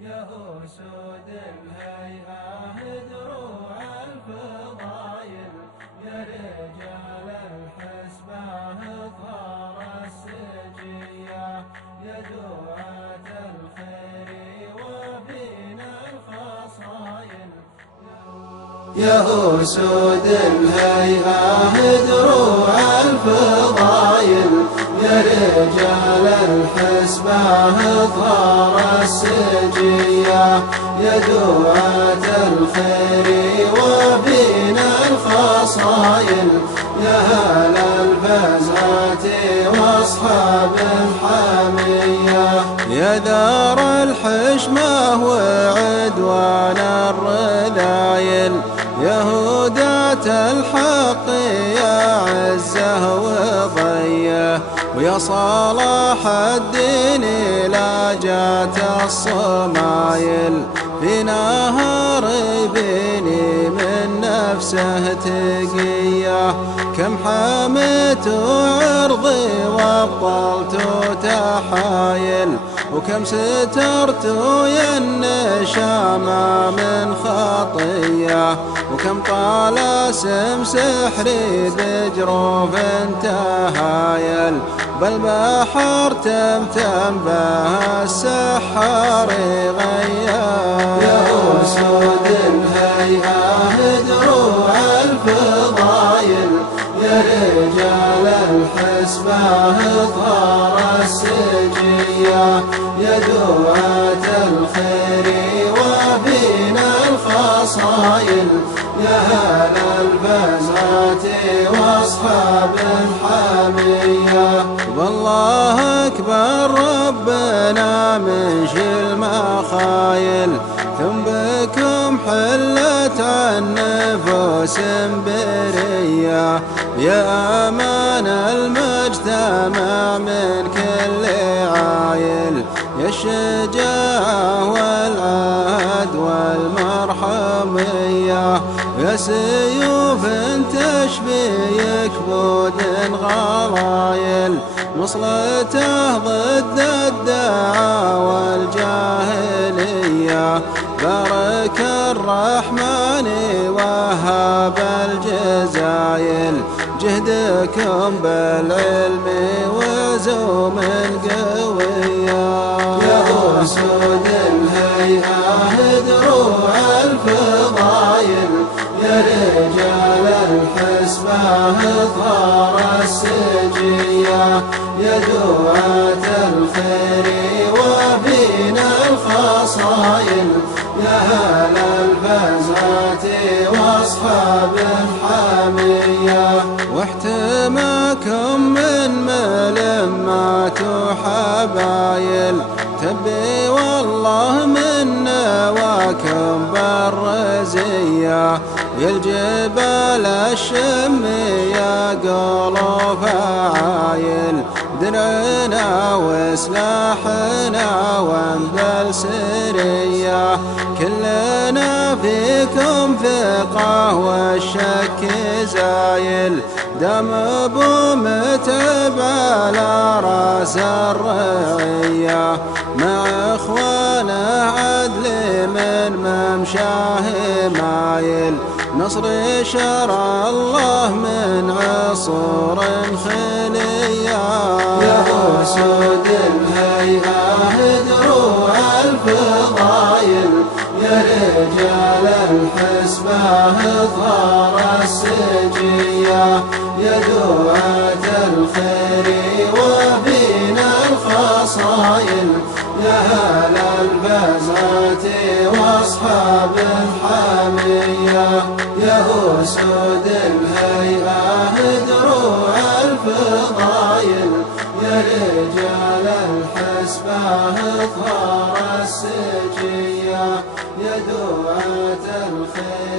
يا أسود الهيئة دروع الفضايل، يا رجال الحسبة اطهار السجية، يا دعاة الخير وبين الفصايل. يا أسود الهيئة دروع الفضايل، يا رجال الحسبة اطهار السجية، يا دعاة الخير وبين الفصايل، يا أهل الفزعة واصحاب الحمية، يا دار الحشمة وعدوان الرذايل، يا هداة الحق يا عزه وضيه، ويا صلاح الدين لا جات الصمايل، في نهار بيني من نفسه تقيه، كم حميت عرضي وابطلت تحايل، وكم سترت يا النشامى من خطيه، وكم طال اسم سحري بجروف تهايل، بل بحر تمتم به السحار غيا. يا أسود الهيئة دروع الفضايل، يا رجال الحسبة اطهار السجية، يا دعاة الخير وبين الفصايل، يا أهل الفزعة واصحاب الحمية. والله أكبر ربنا من شل مخايل، ثم بكم حلت عن نفوس برية، يا أمان المجتمع من كل عايل، يا الشجاعة والعهد والمرحمية، يا سيوف تشبي كبود غلايل، مصلته ضد الدعاوى الجاهلية، بارك الرحمن وهاب الجزايل، جهدكم بالعلم وزوم قوية. يا أسود الهيئة دروع الفضايل، يا رجال الحسبة اطهار السجية، يا دعاة الخير وبين الفصايل، يا أهل الفزعة واصحاب الحمية، واحتماكم من ملمات وحبايل، تبي والله من نواكم بالرزية، يا الجبال الشمية قلوب عايل، درعنا وسلاحنا وانبل سرية، كلنا فيكم ثقة والشك زايل، دم ابو متعب على راس الرعية، مع اخوانه عدل من ممشاه مايل، نصر شرع الله من عصور خلية. يا أسود الهيئة دروع الفضايل، يا رجال الحسبة اطهار السجية، يا دعاة الخير وبين الفصايل، يا أهل الفزعة واصحاب الحمية. يا أسود الهيئة دروع الفضايل، يا رجال الحسبة اطهار السجية، يا دعاة الخير